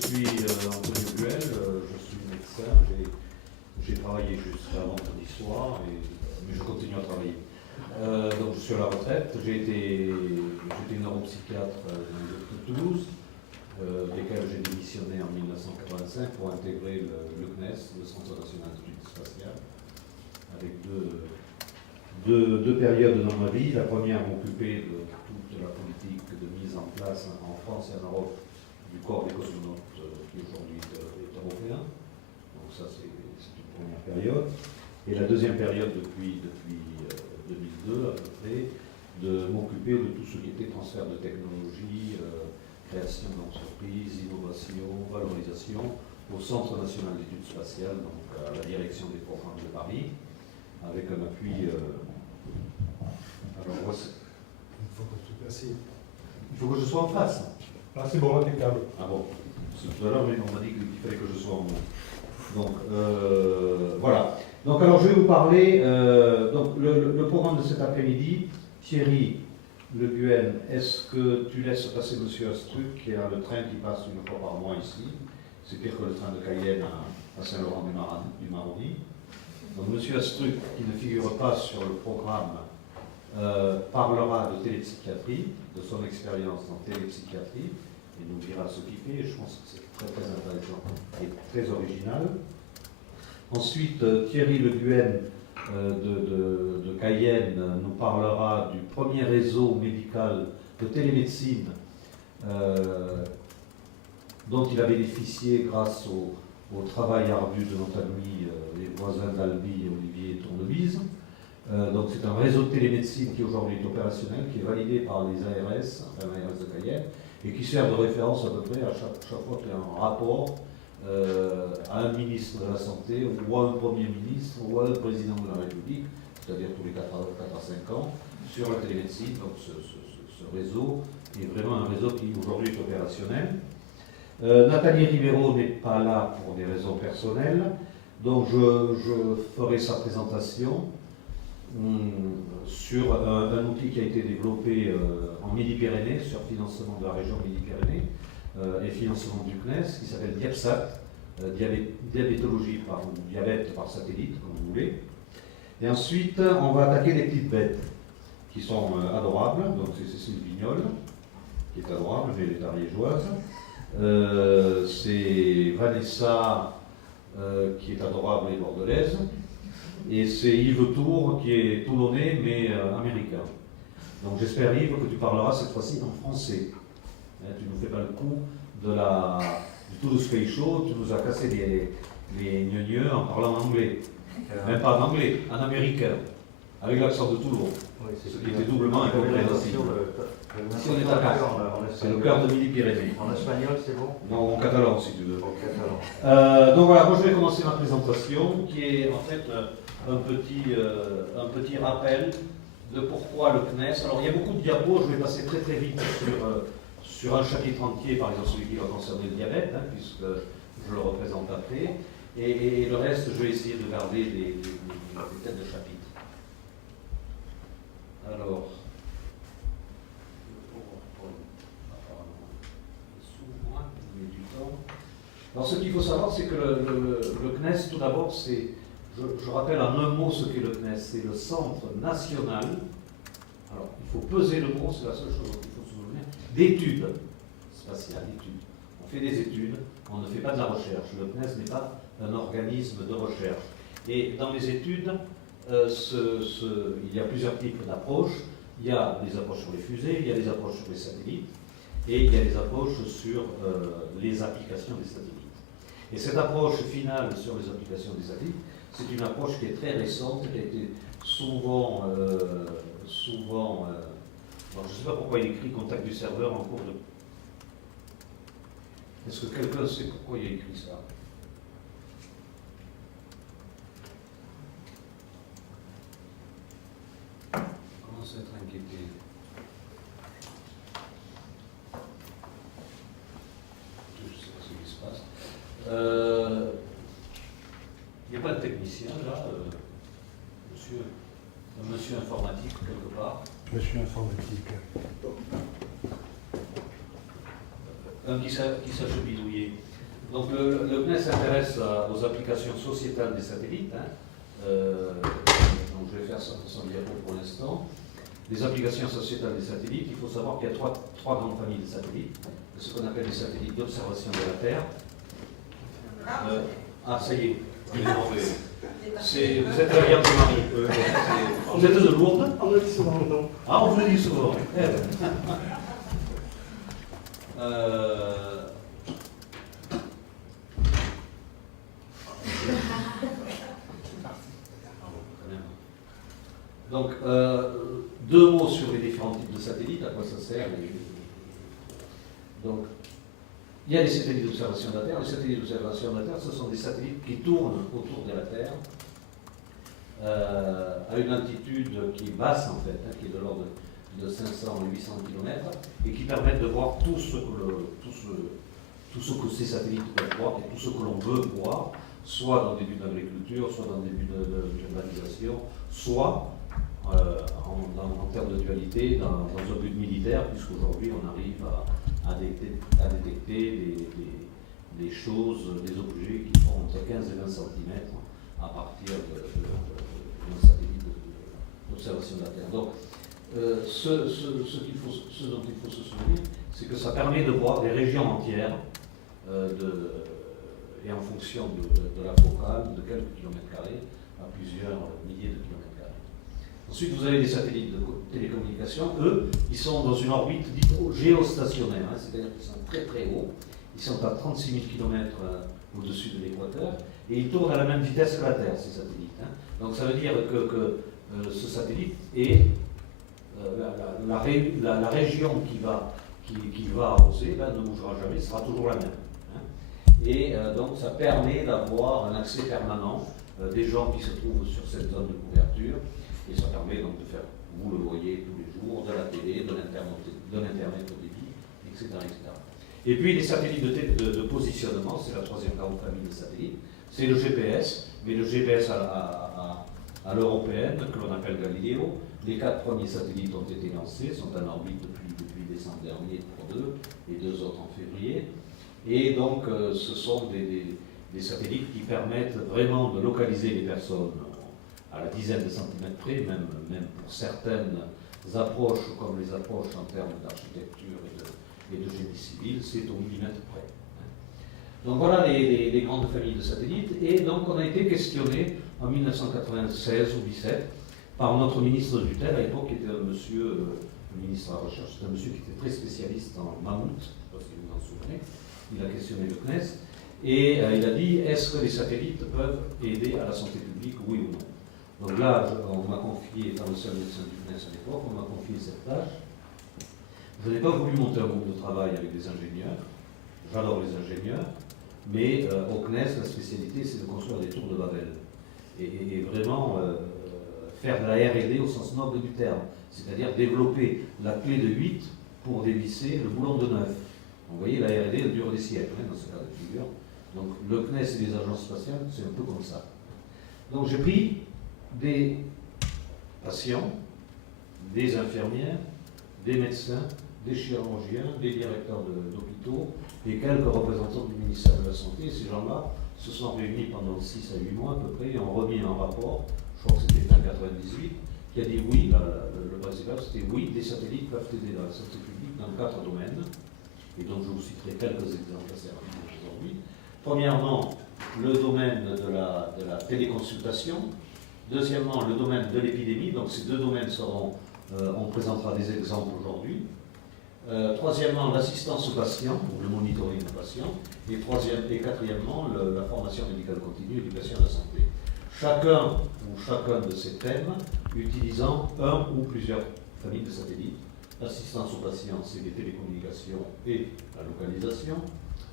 suis Antonio Buel, je suis médecin, j'ai travaillé jusqu'à vendredi soir, mais je continue à travailler. Donc je suis à la retraite, j'étais neuropsychiatre dans les hôpitaux de Toulouse, desquels j'ai démissionné en 1985 pour intégrer le CNES, le Centre national d'études spatiales, avec deux périodes dans ma vie. La première m'occupait de toute la politique de mise en place en France et en Europe du corps des cosmonautes qui aujourd'hui est européen. Donc ça c'est une première période. Et la deuxième période depuis 2002 à peu près, de m'occuper de tout ce qui était transfert de technologie, création d'entreprises, innovation, valorisation au Centre national d'études spatiales, donc à la direction des programmes de Paris, avec un appui. Alors, Il faut que tu passes. il faut que je sois en face. Ah, c'est bon, impeccable. Ah bon, parce que tout à l'heure, on m'a dit qu'il fallait que je sois en haut. Donc, voilà. Donc, alors, je vais vous parler. Donc, le programme de cet après-midi, Thierry Le Guen, est-ce que tu laisses passer M. Astruc, qui a le train qui passe une fois par mois ici? C'est pire que le train de Cayenne à Saint-Laurent-du-Maroni. Donc, M. Astruc, qui ne figure pas sur le programme, parlera de télépsychiatrie, de son expérience en télépsychiatrie, et nous dira ce qu'il fait. Je pense que c'est très très intéressant et très original. Ensuite, Thierry Le Guen de Cayenne nous parlera du premier réseau médical de télémédecine dont il a bénéficié grâce au travail ardu de notre ami, les voisins d'Albi et Olivier Tournevise. Donc c'est un réseau de télémédecine qui aujourd'hui est opérationnel, qui est validé par les ARS, enfin l'ARS de Cayenne, et qui sert de référence à peu près à chaque fois qu'il y a un rapport à un ministre de la Santé, ou à un Premier ministre, ou à un président de la République, c'est-à-dire tous les 4 à 5 ans, sur la télémédecine. Donc ce réseau est vraiment un réseau qui aujourd'hui est opérationnel. Nathalie Ribeiro n'est pas là pour des raisons personnelles, donc je ferai sa présentation sur un outil qui a été développé en Midi-Pyrénées, sur financement de la région Midi-Pyrénées et financement du CNES, qui s'appelle Diabsat, diabétologie diabète par satellite, comme vous voulez. Et ensuite, on va attaquer les petites bêtes, qui sont adorables. Donc c'est Cécile Vignol, qui est adorable, elle est ariégeoise. C'est Vanessa, qui est adorable et bordelaise. Et c'est Yves Tour, qui est toulonnais, mais américain. Donc j'espère, Yves, que tu parleras cette fois-ci en français. Tu ne nous fais pas le coup du Toulouse Space Show, tu nous as cassé les gneugneux en parlant anglais. Même pas en anglais, en américain, avec l'accent de Toulon. Oui, ce qui était doublement incompréhensible. Si on est à Caen, c'est le cœur de Midi-Pyrénées. En espagnol, c'est bon? Non, en catalan, si tu veux. En catalan. Donc voilà, moi je vais commencer ma présentation, qui est en fait un petit rappel de pourquoi le CNES. Alors il y a beaucoup de diapos, je vais passer très très vite sur un chapitre entier, par exemple celui qui va concerner le diabète, puisque je le représente après, et le reste, je vais essayer de garder des têtes de chapitre. Alors, alors ce qu'il faut savoir, c'est que le CNES, tout d'abord, c'est, je rappelle en un mot ce qu'est le CNES, c'est le Centre national, alors il faut peser le mot, c'est la seule chose qu'il faut se souvenir, d'études spatiales, d'études. On fait des études, on ne fait pas de la recherche. Le CNES n'est pas un organisme de recherche. Et dans les études, il y a plusieurs types d'approches. Il y a des approches sur les fusées, il y a des approches sur les satellites, et il y a des approches sur les applications des satellites. Et cette approche finale sur les applications des satellites, c'est une approche qui est très récente, qui a été souvent alors je ne sais pas pourquoi il écrit contact du serveur en cours de... Est-ce que quelqu'un sait pourquoi il a écrit ça? Comment s'être inquiété? Je ne sais pas ce qui se passe. Il n'y a pas de technicien là, monsieur informatique quelque part. Monsieur informatique. Un qui sache bidouiller. Donc le CNES s'intéresse aux applications sociétales des satellites. Donc je vais faire ça sans diapo pour l'instant. Les applications sociétales des satellites, il faut savoir qu'il y a trois grandes familles de satellites. Ce qu'on appelle les satellites d'observation de la Terre. Ça y est, il est mauvais. Vous êtes la Vierge Marie. Vous êtes de Lourdes? On le dit souvent, non. Ah, on vous le dit souvent. Donc, deux mots sur les différents types de satellites, à quoi ça sert. Donc, il y a des satellites d'observation de la Terre. Les satellites d'observation de la Terre, ce sont des satellites qui tournent autour de la Terre à une altitude qui est basse, en fait, qui est de l'ordre de 500 à 800 km, et qui permettent de voir tout ce que ces satellites peuvent voir et tout ce que l'on veut voir, soit dans des buts d'agriculture, soit dans des buts d'urbanisation, soit en termes de dualité dans un but militaire, puisqu'aujourd'hui on arrive à détecter des choses, des objets qui font entre 15 et 20 cm à partir d'un satellite d'observation de la Terre. Donc, ce dont il faut se souvenir, c'est que ça permet de voir des régions entières et en fonction de la focale, de quelques kilomètres carrés à plusieurs milliers de kilomètres carrés. Ensuite, vous avez des satellites de télécommunications. Eux, ils sont dans une orbite dite géostationnaire, c'est-à-dire qu'ils sont très très hauts. Ils sont à 36 000 km au-dessus de l'équateur et ils tournent à la même vitesse que la Terre, ces satellites. Donc ça veut dire que ce satellite est la région qui va arroser ne bougera jamais, sera toujours la même. Et donc ça permet d'avoir un accès permanent des gens qui se trouvent sur cette zone de couverture. Et ça permet donc de faire, vous le voyez tous les jours, de la télé, de l'Internet au débit, etc., etc. Et puis les satellites de positionnement, c'est la troisième grande famille de satellites. C'est le GPS, mais le GPS à l'européenne, que l'on appelle Galileo. Les 4 premiers satellites ont été lancés, sont en orbite depuis décembre dernier pour 2, et 2 autres en février. Et donc ce sont des satellites qui permettent vraiment de localiser les personnes à la dizaine de centimètres près, même pour certaines approches, comme les approches en termes d'architecture et de génie civil, c'est au millimètre près. Donc voilà les grandes familles de satellites, et donc on a été questionné en 1996 ou 17 par notre ministre du TEL, à l'époque, qui était un monsieur, le ministre de la Recherche, c'était un monsieur qui était très spécialiste en mammouth, je ne sais pas si vous vous en souvenez, il a questionné le CNES, et il a dit, est-ce que les satellites peuvent aider à la santé publique, oui ou non? Donc là, on m'a confié, étant le seul médecin du CNES à l'époque, on m'a confié cette tâche. Je n'ai pas voulu monter un groupe de travail avec des ingénieurs, j'adore les ingénieurs, mais au CNES, la spécialité, c'est de construire des tours de Babel. Et vraiment faire de la R&D au sens noble du terme, c'est-à-dire développer la clé de 8 pour dévisser le boulon de 9. Vous voyez, la R&D, elle dure des siècles, dans ce cas de figure. Donc le CNES et les agences spatiales, c'est un peu comme ça. Donc j'ai pris des patients, des infirmières, des médecins, des chirurgiens, des directeurs d'hôpitaux et quelques représentants du ministère de la Santé. Ces gens-là se sont réunis pendant 6 à 8 mois à peu près et ont remis un rapport, je crois que c'était fin 98, qui a dit oui, le principal c'était oui, des satellites peuvent aider dans la santé publique dans 4 domaines, et donc je vous citerai quelques exemples assez rapides aujourd'hui. Premièrement, le domaine de la téléconsultation. Deuxièmement, le domaine de l'épidémie. Donc ces deux domaines seront, on présentera des exemples aujourd'hui. Troisièmement, l'assistance aux patients, ou le monitoring des patients. Et quatrièmement, la formation médicale continue, l'éducation à la santé. Chacun ou chacun de ces thèmes utilisant un ou plusieurs familles de satellites. L'assistance aux patients, c'est les télécommunications et la localisation.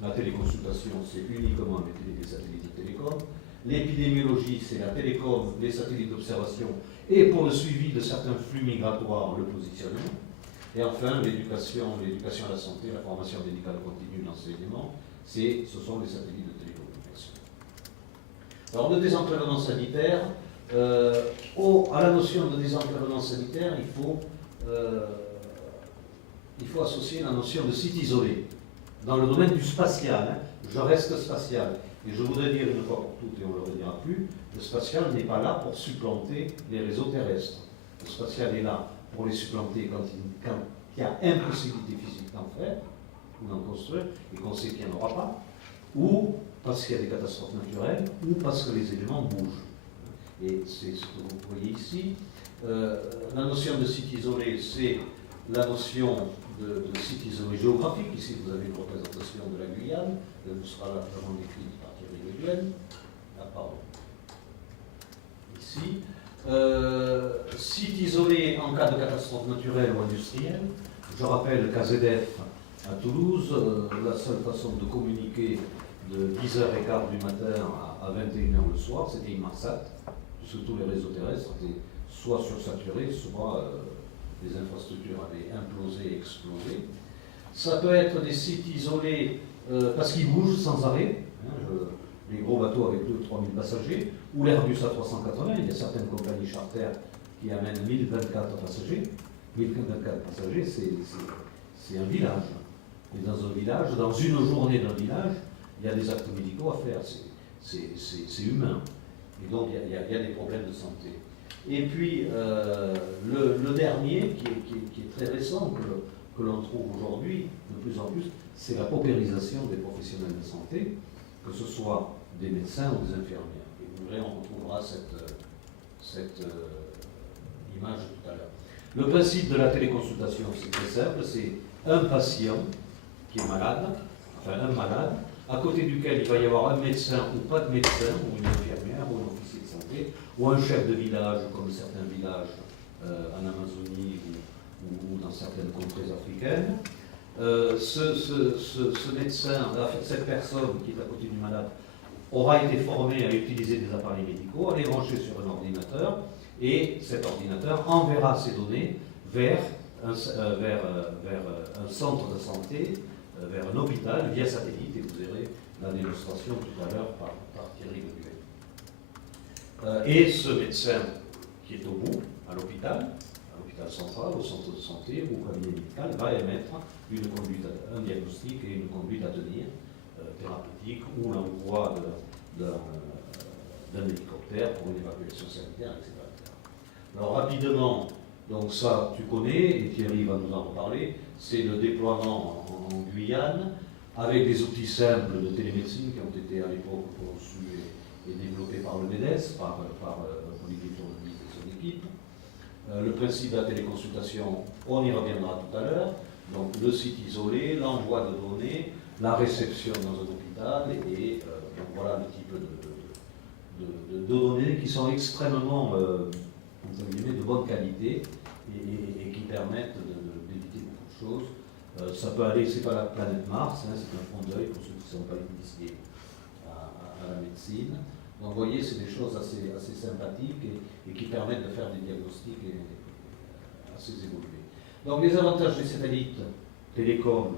La téléconsultation, c'est uniquement les satellites de télécom. L'épidémiologie, c'est la télécom, les satellites d'observation, et pour le suivi de certains flux migratoires, le positionnement. Et enfin, l'éducation à la santé, la formation médicale continue, l'enseignement, ce sont les satellites de télécommunication. Alors, le désenclavement sanitaire, à la notion de désenclavement sanitaire, il faut associer la notion de site isolé. Dans le domaine du spatial, je reste spatial. Et je voudrais dire une fois pour toutes, et on ne le redira plus, le spatial n'est pas là pour supplanter les réseaux terrestres. Le spatial est là pour les supplanter quand il y a impossibilité physique d'en faire, ou d'en construire, et qu'on sait qu'il n'y en aura pas, ou parce qu'il y a des catastrophes naturelles, ou parce que les éléments bougent. Et c'est ce que vous voyez ici. La notion de site isolé, c'est la notion de site isolé géographique. Ici, vous avez une représentation de la Guyane, elle sera largement décrite par Thierry Le Guen. Ah, pardon. Ici. Site isolé en cas de catastrophe naturelle ou industrielle. Je rappelle qu'AZF à Toulouse, la seule façon de communiquer de 10h15 du matin à 21h le soir, c'était Inmarsat, puisque tous les réseaux terrestres étaient soit sursaturés, soit les infrastructures avaient implosé et explosé. Ça peut être des sites isolés parce qu'ils bougent sans arrêt, les gros bateaux avec 2 ou 3 000 passagers, ou l'Airbus A380, il y a certaines compagnies charter qui amènent 1024 passagers. 1024 passagers, c'est un village. Et dans un village, dans une journée d'un village, il y a des actes médicaux à faire, c'est humain. Et donc il y a des problèmes de santé. Et puis le dernier, qui est très récent, que l'on trouve aujourd'hui de plus en plus, c'est la paupérisation des professionnels de santé, que ce soit des médecins ou des infirmières. Et vous verrez, on retrouvera cette image tout à l'heure. Le principe de la téléconsultation, c'est très simple, c'est un patient qui est malade, enfin un malade, à côté duquel il va y avoir un médecin ou pas de médecin, ou une infirmière, ou un officier de santé, ou un chef de village, comme certains villages en Amazonie ou dans certaines contrées africaines. Ce médecin, cette personne qui est à côté du malade, aura été formé à utiliser des appareils médicaux, à les brancher sur un ordinateur, et cet ordinateur enverra ces données vers un centre de santé, vers un hôpital via satellite, et vous verrez la démonstration tout à l'heure par Thierry Le Guen. Et ce médecin qui est au bout, à l'hôpital central, au centre de santé ou au cabinet médical, va émettre un diagnostic et une conduite à tenir, thérapeutique, ou l'envoi d'un hélicoptère pour une évacuation sanitaire, etc. Alors rapidement, donc ça tu connais, et Thierry va nous en reparler, c'est le déploiement en Guyane, avec des outils simples de télémédecine qui ont été à l'époque conçus et développés par le MEDES, par Olivier Tournevis et son équipe. Le principe de la téléconsultation, on y reviendra tout à l'heure, donc le site isolé, l'envoi de données, la réception dans un hôpital, et donc voilà le type de données qui sont extrêmement de bonne qualité et qui permettent d'éviter beaucoup de choses. Ça peut aller, c'est pas la planète Mars, hein, c'est un fond d'œil pour ceux qui ne sont pas initiés à la médecine. Donc vous voyez, c'est des choses assez sympathiques et qui permettent de faire des diagnostics assez évolués. Donc les avantages des satellites télécom,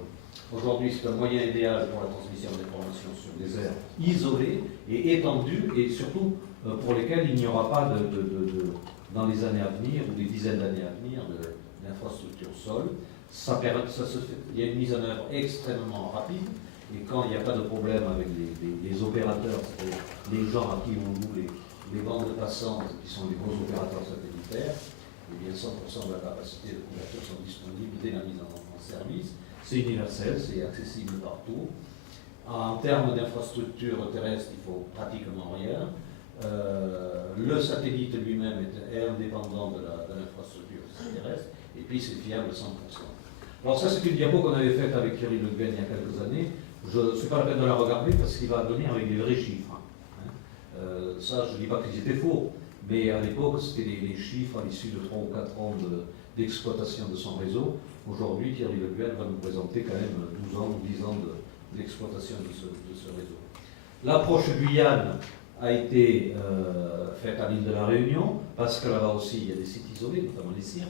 aujourd'hui c'est un moyen idéal pour la transmission d'informations sur des aires isolées et étendues, et surtout pour lesquelles il n'y aura pas dans les années à venir, ou des dizaines d'années à venir, d'infrastructures sol. Il y a une mise en œuvre extrêmement rapide, et quand il n'y a pas de problème avec les opérateurs, c'est-à-dire les gens à qui on loue les bandes passantes, qui sont les gros opérateurs satellitaires, et bien 100% de la capacité de couverture sont disponibles dès la mise en service. C'est universel, c'est accessible partout. En termes d'infrastructure terrestre, il ne faut pratiquement rien. Le satellite lui-même est indépendant de l'infrastructure terrestre, et puis c'est fiable 100%. Alors ça, c'est une diapo qu'on avait faite avec Thierry Le Guen il y a quelques années. Ce n'est pas la peine de la regarder parce qu'il va venir avec des vrais chiffres. Ça, je ne dis pas qu'ils étaient faux, mais à l'époque, c'était les chiffres à l'issue de 3 ou 4 ans d'exploitation de son réseau. Aujourd'hui, Thierry Le Guen va nous présenter quand même 12 ans ou 10 ans d'exploitation de ce réseau. L'approche Guyane a été faite à l'île de la Réunion, parce que là-bas aussi, il y a des sites isolés, notamment les cirques.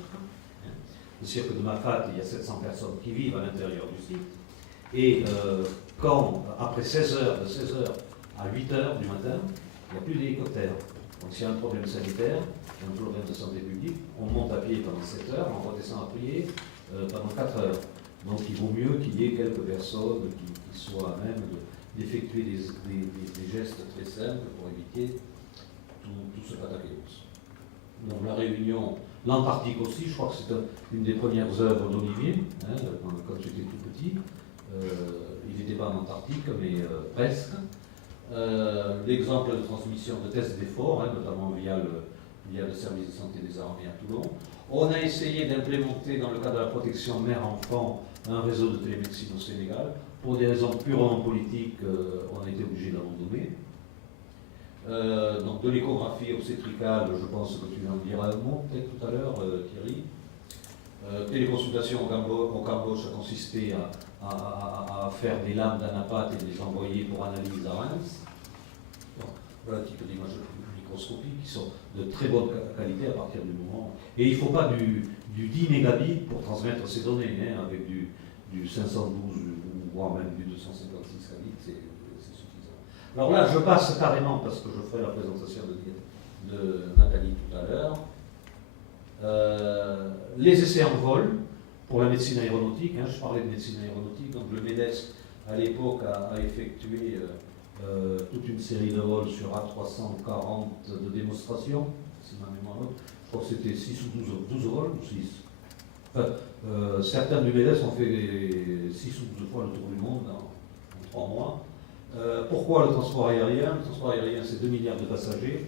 Le cirque de Mafate, il y a 700 personnes qui vivent à l'intérieur du site. Et après 16 heures, de 16 heures à 8 heures du matin, il n'y a plus d'hélicoptère. Donc s'il y a un problème sanitaire, un problème de santé publique, on monte à pied pendant 7 heures, on redescend à pied pendant 4 heures. Donc il vaut mieux qu'il y ait quelques personnes qui soient à même d'effectuer des gestes très simples pour éviter tout ce pataquès. Donc la Réunion, l'Antarctique aussi, je crois que c'est une des premières œuvres d'Olivier, hein, quand j'étais tout petit. Il n'était pas en Antarctique, mais presque. L'exemple de transmission de tests d'effort, hein, notamment via le service de santé des armées à Toulon. On a essayé d'implémenter dans le cadre de la protection mère-enfant un réseau de télémédecine au Sénégal. Pour des raisons purement politiques, on a été obligé d'abandonner. Donc de l'échographie obstétricale, je pense que tu en diras un mot peut-être tout à l'heure, Thierry. Téléconsultation au Cambodge a consisté à faire des lames d'anapathe et les envoyer pour analyse à Reims. Donc, voilà un type d'images microscopiques qui sont de très bonne qualité à partir du moment. Et il ne faut pas du 10 mégabits pour transmettre ces données, hein, avec du 512 ou voire même du 256 kbits, c'est suffisant. Alors là, je passe carrément, parce que je ferai la présentation de Nathalie tout à l'heure. Les essais en vol pour la médecine aéronautique, hein, je parlais de médecine aéronautique, donc le MEDES à l'époque a effectué toute une série de vols sur A340 de démonstration, si ma mémoire est bonne. Je crois que c'était 6 ou 12 vols ou 6. Enfin, certains du MEDES ont fait 6 ou 12 fois le tour du monde en 3 mois. Pourquoi le transport aérien? Le transport aérien, c'est 2 milliards de passagers.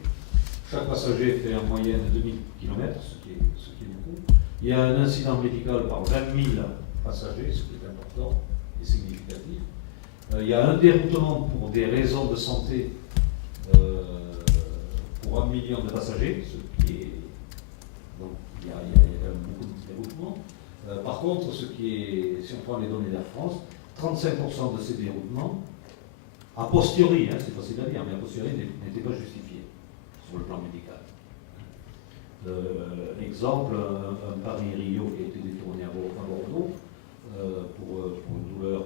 Chaque passager fait en moyenne 2000 km, ce qui est beaucoup. Il y a un incident médical par 20 000 passagers, ce qui est important et significatif. Il y a un déroutement pour des raisons de santé pour 1 million de passagers, ce qui est... Donc il y a quand même beaucoup de déroutements. Par contre, si on prend les données d'Air France, 35% de ces déroutements, a posteriori, hein, c'est facile à dire, mais a posteriori n'étaient pas justifiés sur le plan médical. Exemple, un Paris-Rio qui a été détourné à Bordeaux pour une douleur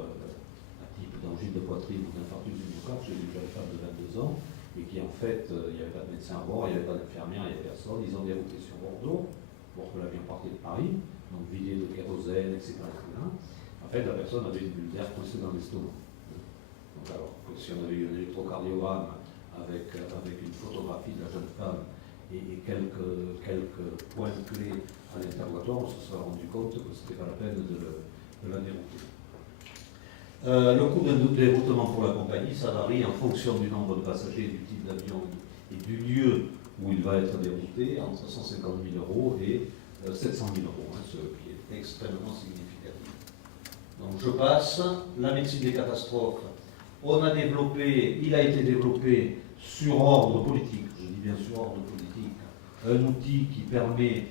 à type d'angine de poitrine ou d'infarctus du myocarde chez une jeune femme de 22 ans, et qui en fait, il n'y avait pas de médecin à bord, il n'y avait pas d'infirmière, il n'y avait personne, ils ont dérouté sur Bordeaux pour que l'avion partait de Paris, donc vidé de kérosène, etc. En fait, la personne avait une bulle d'air coincée dans l'estomac. Donc alors, si on avait eu un électrocardiogramme avec une photographie de la jeune femme et quelques points clés à l'interrogatoire, on se serait rendu compte que ce n'était pas la peine de la dérouter. Le coût d'un déroutement pour la compagnie, ça varie en fonction du nombre de passagers, du type d'avion et du lieu où il va être dérouté, entre 150 000 € et 700 000 €, hein, ce qui est extrêmement significatif. Donc je passe, la médecine des catastrophes. Il a été développé sur ordre politique, je dis bien sur ordre politique, un outil qui permet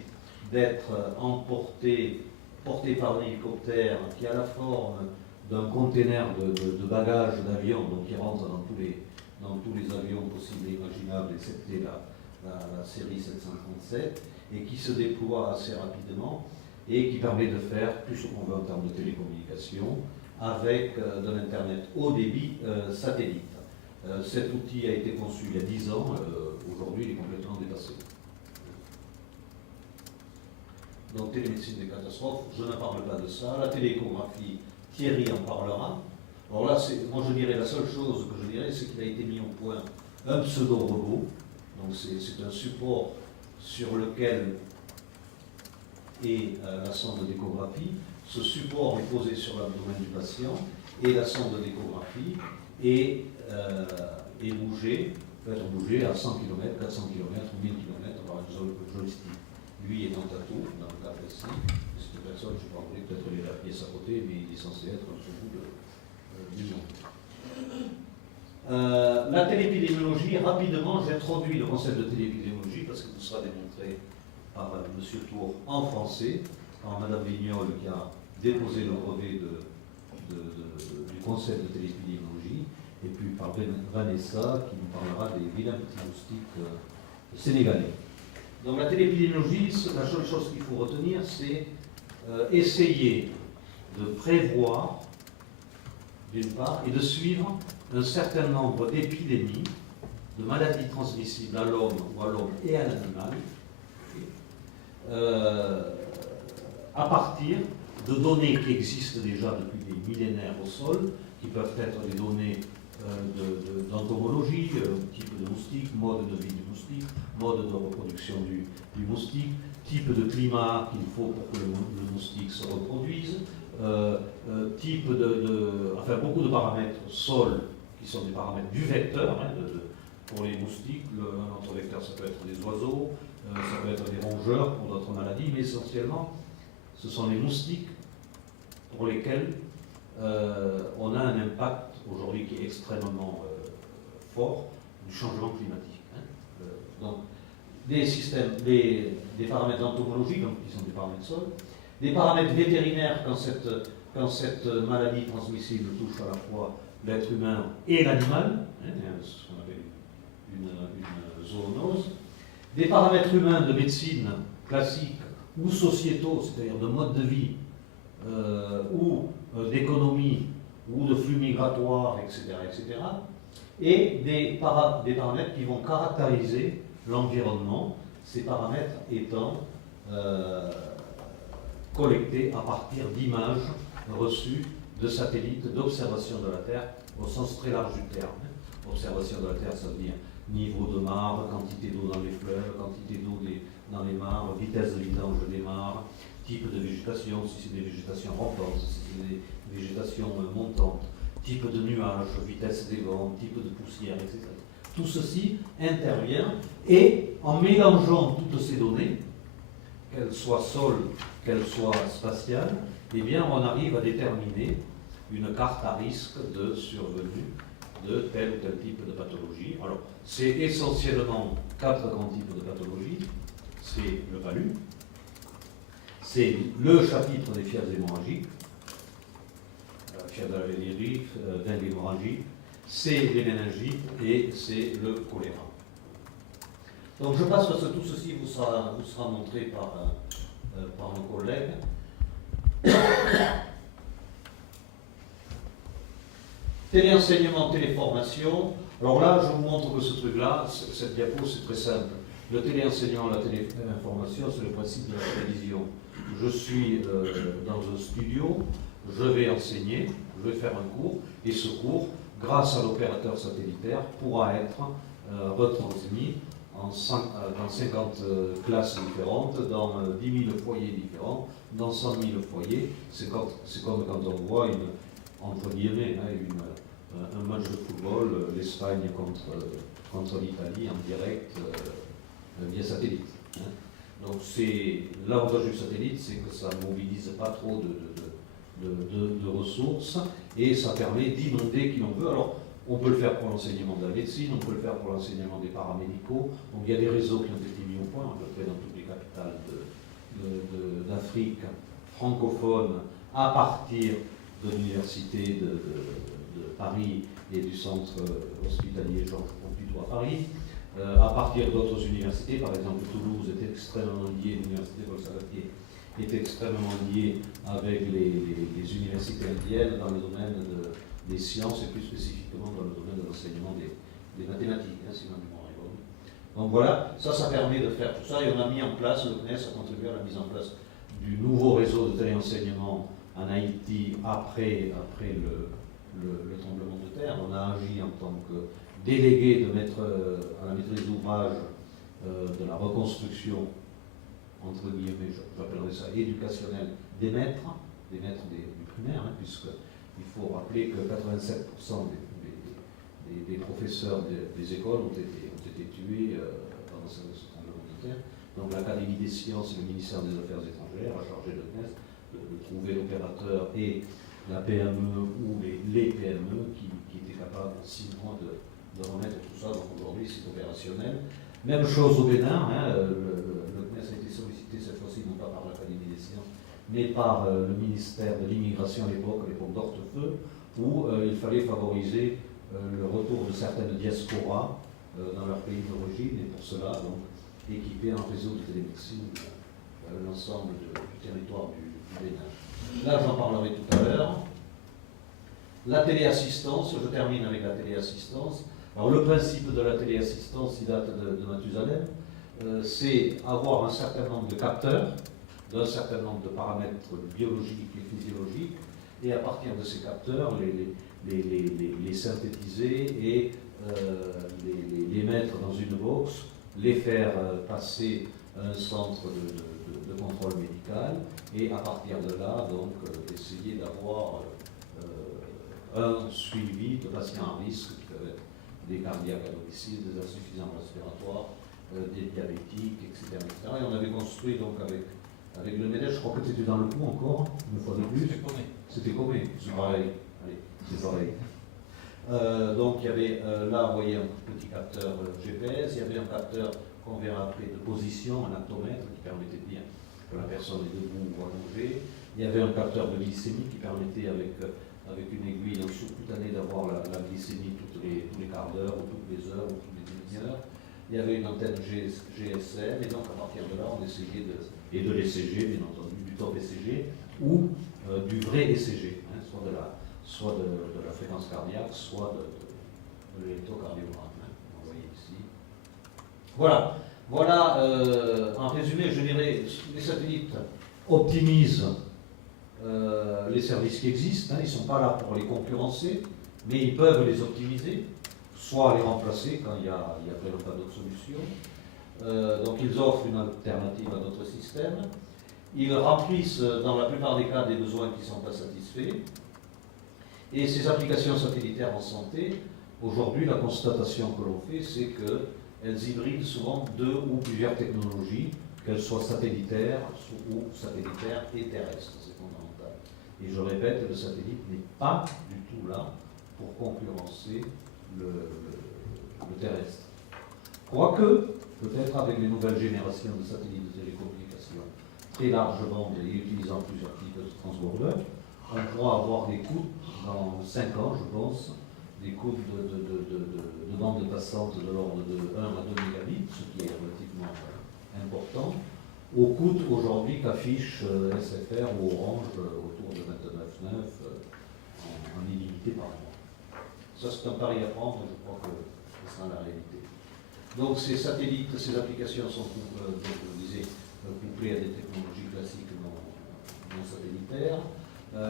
d'être porté par un hélicoptère qui a la forme d'un conteneur de bagages d'avion, donc qui rentre dans tous les avions possibles et imaginables, excepté la série 737, et qui se déploie assez rapidement et qui permet de faire tout ce qu'on veut en termes de télécommunication, avec de l'Internet haut débit satellite. Cet outil a été conçu il y a 10 ans, aujourd'hui il est complètement dépassé. Donc télémédecine des catastrophes, je ne parle pas de ça. La télééchographie, Thierry en parlera. Alors là, moi je dirais la seule chose que je dirais, c'est qu'il a été mis au point un pseudo-robot. Donc c'est un support sur lequel est la sonde d'échographie. Ce support est posé sur l'abdomen du patient et la sonde d'échographie est bougée, peut être bougée à 100 km, 400 km, 1000 km par un joystick. Lui est en tatou, dans le cas précis. Cette personne, je ne sais pas, peut-être il est la pièce à côté, mais il est censé être au bout du monde. La télépidémiologie, rapidement, j'introduis le concept de télépidémiologie parce que tout sera démontré par M. Tour en français, par Mme Vignol qui a déposé le brevet du concept de télépidémiologie, et puis par Vanessa qui nous parlera des vilains petits moustiques sénégalais. Donc la télépidémiologie, la seule chose qu'il faut retenir, c'est essayer de prévoir, d'une part, et de suivre un certain nombre d'épidémies, de maladies transmissibles à l'homme ou à l'homme et à l'animal, à partir de données qui existent déjà depuis des millénaires au sol, qui peuvent être des données d'entomologie, type de moustique, mode de vie du moustique, mode de reproduction du moustique, type de climat qu'il faut pour que le moustique se reproduise, type enfin beaucoup de paramètres sol qui sont des paramètres du vecteur. Pour les moustiques, un autre vecteur, ça peut être des oiseaux, ça peut être des rongeurs pour d'autres maladies, mais essentiellement, ce sont les moustiques pour lesquels on a un impact aujourd'hui qui est extrêmement fort du changement climatique. Donc, des systèmes, des paramètres d'entomologie, donc qui sont des paramètres sol, des paramètres vétérinaires quand cette maladie transmissible touche à la fois l'être humain et l'animal, ce qu'on appelle une zoonose, des paramètres humains de médecine classique ou sociétaux, c'est-à-dire de mode de vie, ou d'économie, ou de flux migratoires, etc., et des paramètres qui vont caractériser l'environnement, ces paramètres étant collectés à partir d'images reçues de satellites d'observation de la Terre au sens très large du terme. Observation de la Terre, ça veut dire niveau de mare, quantité d'eau dans les fleuves, quantité d'eau dans les mares, vitesse de vidange des mares, type de végétation, si c'est des végétations rampantes, si c'est des végétations montantes, type de nuages, vitesse des vents, type de poussière, etc. Tout ceci intervient et en mélangeant toutes ces données, qu'elles soient sol, qu'elles soient spatiales, eh bien on arrive à déterminer une carte à risque de survenue de tel ou tel type de pathologie. Alors, c'est essentiellement 4 grands types de pathologies. C'est le palu, c'est le chapitre des fièvres hémorragiques, fièvre de la vénérique, dengue hémorragique, c'est les méningites et c'est le choléra. Donc je passe parce que tout ceci vous sera montré par nos collègues. Téléenseignement, téléformation. Alors là, je vous montre que ce truc-là, cette diapo, c'est très simple. Le téléenseignement, la téléinformation, c'est le principe de la télévision. Je suis dans un studio, je vais enseigner, je vais faire un cours, et ce cours, grâce à l'opérateur satellitaire, pourra être retransmis dans 50 classes différentes, dans 10 000 foyers différents, dans 100 000 foyers. C'est comme quand on voit entre guillemets, un match de football, l'Espagne contre l'Italie en direct via satellite. Donc l'avantage du satellite, c'est que ça ne mobilise pas trop de ressources et ça permet d'inonder qui l'on veut. Alors, on peut le faire pour l'enseignement de la médecine, on peut le faire pour l'enseignement des paramédicaux. Donc il y a des réseaux qui ont été mis au point, à peu près dans toutes les capitales d'Afrique francophone, à partir de l'université de Paris et du centre hospitalier Georges Pompidou à Paris, à partir d'autres universités, par exemple Toulouse est extrêmement liée, l'université Paul Sabatier est extrêmement liée avec les universités indiennes dans le domaine des sciences et plus spécifiquement dans le domaine de l'enseignement des mathématiques, si ma mémoire est bonne. Donc voilà, ça permet de faire tout ça et on a mis en place, le CNES a contribué à la mise en place du nouveau réseau de téléenseignement en Haïti après le tremblement de terre. On a agi en tant que délégué de mettre à la maîtrise d'ouvrage de la reconstruction, entre guillemets, j'appellerais ça éducationnelle, des maîtres du primaire, puisqu'il faut rappeler que 87% des professeurs des écoles ont été tués pendant ce tremblement de terre. Donc l'Académie des sciences et le ministère des Affaires étrangères a chargé le CNES de trouver l'opérateur et la PME ou les PME qui étaient capables en 6 mois de remettre tout ça. Donc aujourd'hui c'est opérationnel. Même chose au Bénin, le CNES a été sollicité cette fois-ci non pas par l'Académie des sciences, mais par le ministère de l'immigration à l'époque d'Hortefeux, où il fallait favoriser le retour de certaines diasporas dans leur pays d'origine, et pour cela donc équiper un réseau de télémédecine l'ensemble du territoire du Bénin. Là, j'en parlerai tout à l'heure. La téléassistance, je termine avec la téléassistance. Alors, le principe de la téléassistance, il date de Mathusalem, c'est avoir un certain nombre de capteurs, d'un certain nombre de paramètres biologiques et physiologiques, et à partir de ces capteurs, les synthétiser et les mettre dans une box, les faire passer à un centre de contrôle médical, et à partir de là, donc, essayer d'avoir un suivi de patients à risque, qui peuvent être des cardiaques à domicile, des insuffisances respiratoires, des diabétiques, etc., etc. Et on avait construit donc avec le MEDEF, je crois que tu étais dans le coup encore, une fois de plus. C'était Comé, c'est pareil. Allez, c'est pareil. Donc il y avait là, vous voyez, un petit capteur GPS, il y avait un capteur qu'on verra après de position, un aptomètre qui permettait de dire que la personne est debout ou allongée. Il y avait un capteur de glycémie qui permettait avec une aiguille sous-cutanée d'avoir la glycémie tous les quarts d'heure, ou toutes les heures, ou toutes les demi-heures. Il y avait une antenne GSM, et donc à partir de là, on essayait de l'ECG, bien entendu, du top ECG, ou du vrai ECG, hein, soit de la fréquence cardiaque, soit de l'électrocardiogramme, hein, vous voyez ici. Voilà, en résumé, je dirais, les satellites optimisent les services qui existent, hein, ils ne sont pas là pour les concurrencer, mais ils peuvent les optimiser, soit les remplacer quand il y a vraiment pas d'autre solution. Donc ils offrent une alternative à notre système. Ils remplissent dans la plupart des cas des besoins qui ne sont pas satisfaits. Et ces applications satellitaires en santé, aujourd'hui la constatation que l'on fait, c'est qu'elles hybrident souvent deux ou plusieurs technologies, qu'elles soient satellitaires ou satellitaires et terrestres. C'est fondamental. Et je répète, le satellite n'est pas du tout là pour concurrencer le terrestre. Quoique, peut-être avec les nouvelles générations de satellites de télécommunications très large bande et utilisant plusieurs types de transbordeurs, on pourra avoir des coûts, dans 5 ans je pense, des coûts de bande passante de l'ordre de 1 à 2 mégabits, ce qui est relativement important, au coût aujourd'hui qu'affiche SFR ou Orange autour de 29,9 en illimité par mois. Ça c'est un pari à prendre, je crois que ce sera la réalité. Donc ces satellites, ces applications sont, je disais, couplées à des technologies classiques non satellitaires.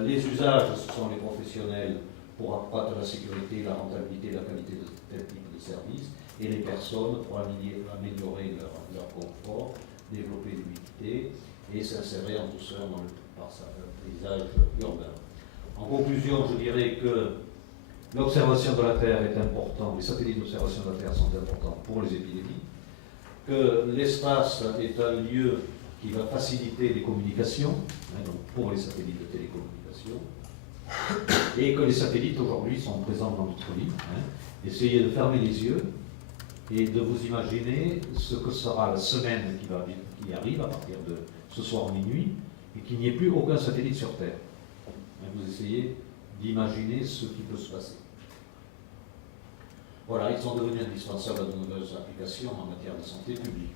Les usages, ce sont les professionnels pour accroître la sécurité, la rentabilité, la qualité de tel type de service, et les personnes pour améliorer leur confort, développer l'utilité et s'insérer en douceur dans le paysage urbain. En conclusion, je dirais que l'observation de la Terre est importante, les satellites d'observation de la Terre sont importants pour les épidémies, que l'espace est un lieu qui va faciliter les communications, hein, donc pour les satellites de télécommunication, et que les satellites aujourd'hui sont présents dans notre vie. Hein. Essayez de fermer les yeux et de vous imaginer ce que sera la semaine qui arrive à partir de ce soir minuit, et qu'il n'y ait plus aucun satellite sur Terre. Hein, vous essayez d'imaginer ce qui peut se passer. Voilà, ils sont devenus indispensables à de nombreuses applications en matière de santé publique.